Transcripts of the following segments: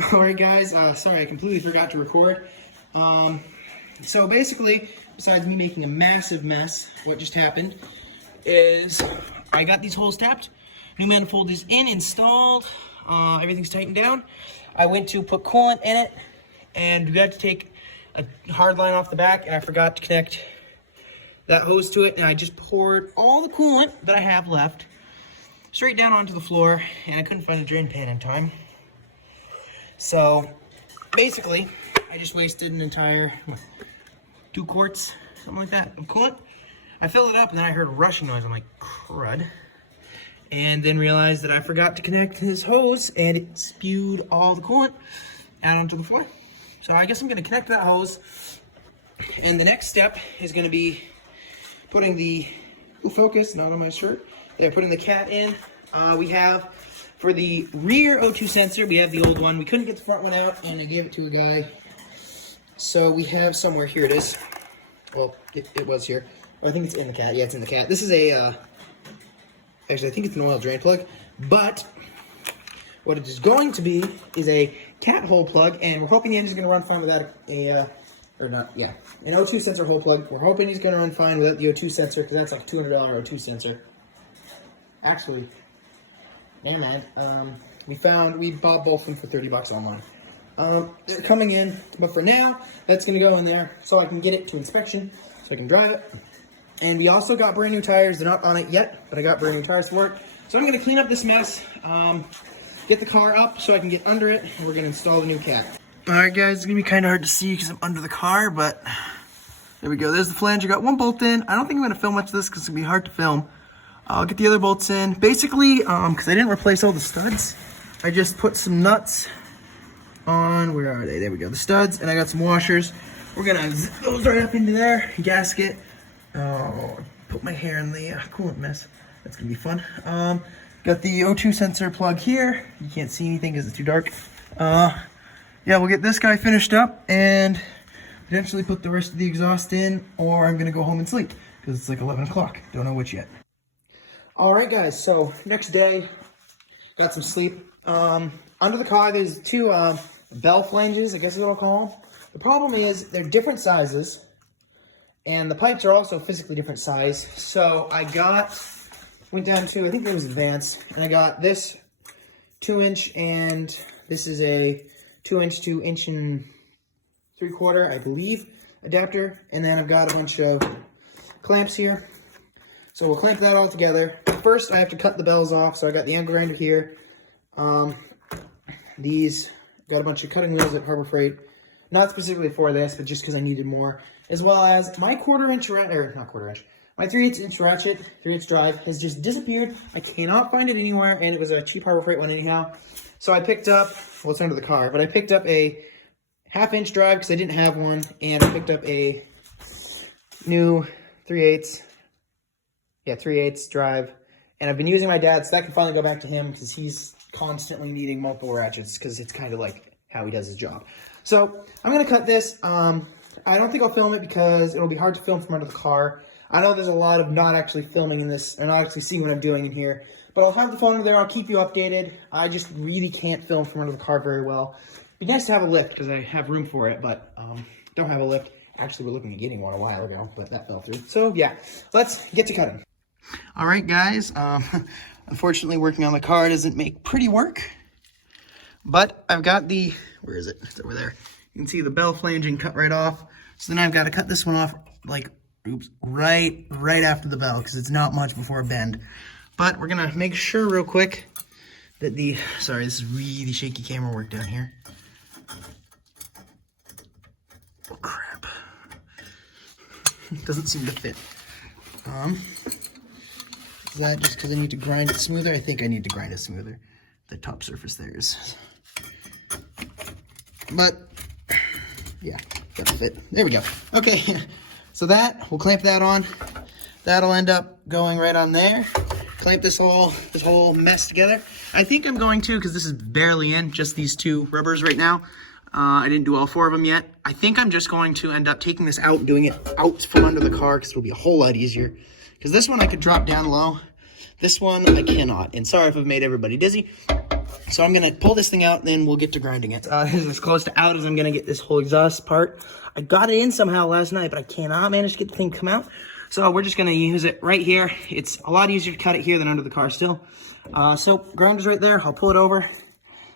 Alright guys, sorry I completely forgot to record. So basically, besides me making a massive mess, what just happened is I got these holes tapped, new manifold is installed, everything's tightened down. I went to put coolant in it, and we had to take a hard line off the back, and I forgot to connect that hose to it, and I just poured all the coolant that I have left straight down onto the floor, and I couldn't find the drain pan in time. So basically, I just wasted an entire 2 quarts, something like that, of coolant. I filled it up and then I heard a rushing noise. I'm like, crud. And then realized that I forgot to connect this hose and it spewed all the coolant out onto the floor. So I guess I'm gonna connect that hose. And the next step is gonna be putting the, focus, not on my shirt. They're putting the cat in. We have, for the rear O2 sensor, we have the old one. We couldn't get the front one out, and I gave it to a guy. So we have somewhere, here it is. Well, it was here. I think it's in the cat. Yeah, it's in the cat. This is a, actually, I think it's an oil drain plug. But what it is going to be is a cat hole plug, and we're hoping the engine's going to run fine without an O2 sensor hole plug. We're hoping he's going to run fine without the O2 sensor, because that's like $200 O2 sensor. Actually, never mind. We bought both of them for 30 bucks online. They're coming in, but for now, that's gonna go in there so I can get it to inspection, so I can drive it. And we also got brand new tires. They're not on it yet, but I got brand new tires for it. So I'm gonna clean up this mess, get the car up so I can get under it, and we're gonna install the new cat. All right, guys, it's gonna be kind of hard to see because I'm under the car, but there we go. There's the flange. I got one bolt in. I don't think I'm gonna film much of this because it's gonna be hard to film. I'll get the other bolts in. Basically, because I didn't replace all the studs, I just put some nuts on, where are they? There we go, the studs, and I got some washers. We're gonna zip those right up into there, gasket. Oh, put my hair in the coolant mess. That's gonna be fun. Got the O2 sensor plug here. You can't see anything because it's too dark. Yeah, we'll get this guy finished up and potentially put the rest of the exhaust in, or I'm gonna go home and sleep because it's like 11 o'clock. Don't know which yet. All right, guys, so next day, got some sleep. Under the car, there's 2 bell flanges, I guess is what I'll call them. The problem is they're different sizes, and the pipes are also physically different size. So I went down to, I think it was Advance, and I got this 2-inch, and this is a 2-inch to 1.75-inch, I believe, adapter. And then I've got a bunch of clamps here. So we'll clamp that all together. First, I have to cut the bells off. So I got the angle grinder here. These, got a bunch of cutting wheels at Harbor Freight. Not specifically for this, but just because I needed more. As well as my my 3/8-inch ratchet, 3/8 drive, has just disappeared. I cannot find it anywhere, and it was a cheap Harbor Freight one anyhow. So I picked up, well, it's under the car, but I picked up a 1/2-inch drive because I didn't have one, and I picked up a new 3/8 drive, and I've been using my dad's, so that can finally go back to him because he's constantly needing multiple ratchets because it's kind of like how he does his job. So I'm going to cut this. I don't think I'll film it because it'll be hard to film from under the car. I know there's a lot of not actually filming in this, or not actually seeing what I'm doing in here, but I'll have the phone there. I'll keep you updated. I just really can't film from under the car very well. It'd be nice to have a lift because I have room for it, but don't have a lift. Actually, we're looking at getting one a while ago, but that fell through. So yeah, let's get to cutting. All right, guys. Unfortunately, working on the car doesn't make pretty work, but I've got the, where is it? It's over there. You can see the bell flanging cut right off. So then I've got to cut this one off, like, oops, right after the bell, because it's not much before a bend. But we're gonna make sure real quick that sorry, this is really shaky camera work down here. Oh crap. Doesn't seem to fit. Is that just because I need to grind it smoother? I think I need to grind it smoother. The top surface there is. But, yeah, that'll fit. There we go. Okay, so we'll clamp that on. That'll end up going right on there. Clamp this whole mess together. I think I'm going to, because this is barely in, just these 2 rubbers right now. I didn't do all 4 of them yet. I think I'm just going to end up taking this out and doing it out from under the car because it'll be a whole lot easier. Because this one I could drop down low. This one I cannot. And sorry if I've made everybody dizzy. So I'm gonna pull this thing out, and then we'll get to grinding it. This is as close to out as I'm gonna get this whole exhaust part. I got it in somehow last night, but I cannot manage to get the thing to come out. So we're just gonna use it right here. It's a lot easier to cut it here than under the car still. So grinder's right there. I'll pull it over.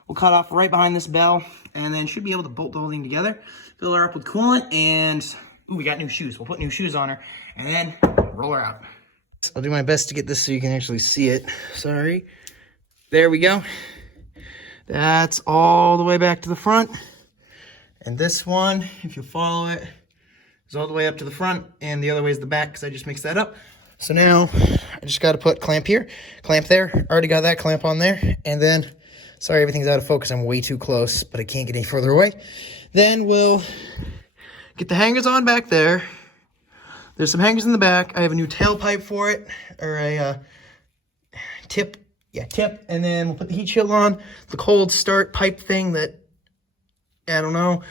We'll cut off right behind this bell, and then should be able to bolt the whole thing together. Fill her up with coolant, and ooh, we got new shoes. We'll put new shoes on her, and then roll her out. I'll do my best to get this so you can actually see it. Sorry. There we go. That's all the way back to the front. And this one, if you follow it, is all the way up to the front, and the other way is the back because I just mixed that up. So now I just got to put clamp here, clamp there. Already got that clamp on there. And then, sorry, everything's out of focus. I'm way too close, but I can't get any further away. Then we'll get the hangers on back there. There's some hangers in the back. I have a new tailpipe for it, or a tip. Yeah, tip. And then we'll put the heat shield on, the cold start pipe thing that, I don't know,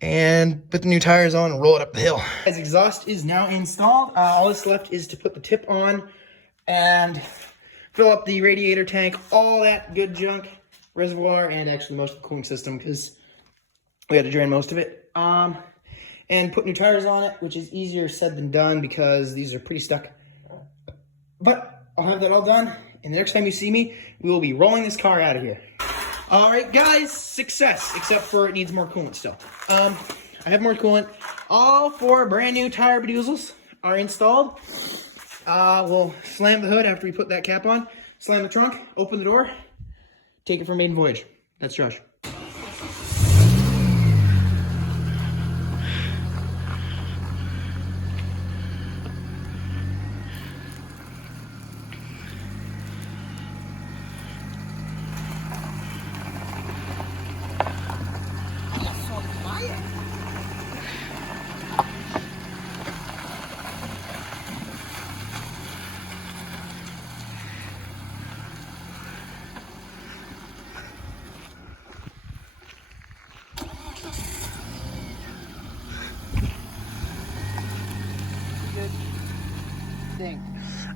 and put the new tires on and roll it up the hill. As exhaust is now installed, all that's left is to put the tip on and fill up the radiator tank, all that good junk, reservoir, and actually most of the cooling system because we had to drain most of it. And put new tires on it, which is easier said than done because these are pretty stuck. But I'll have that all done, and the next time you see me, we will be rolling this car out of here. All right, guys, success, except for it needs more coolant still. I have more coolant. All 4 brand new tire bedoozles are installed. We'll slam the hood after we put that cap on, slam the trunk, open the door, take it for maiden voyage. That's Josh.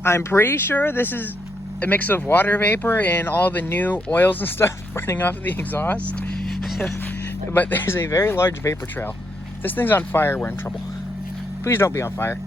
I'm pretty sure this is a mix of water vapor and all the new oils and stuff burning off of the exhaust. But there's a very large vapor trail. If this thing's on fire, we're in trouble. Please don't be on fire.